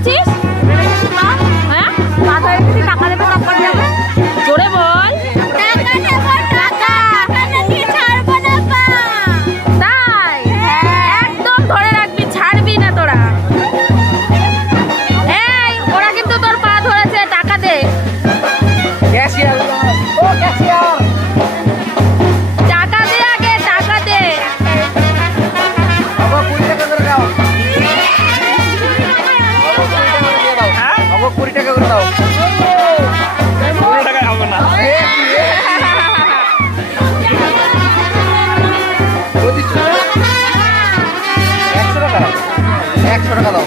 ধরছিস? হ্যাঁ, পা ধরে যদি টাকা দেবে তারপর যাবে। জোরে বল। তাই একদম ধরে রাখবি, ছাড়বি না তোরা। এই ওরা কিন্তু তোর পা ধরেছে, টাকা দে। টাকা দে আগে, টাকা দে। একশো টাকা দাও।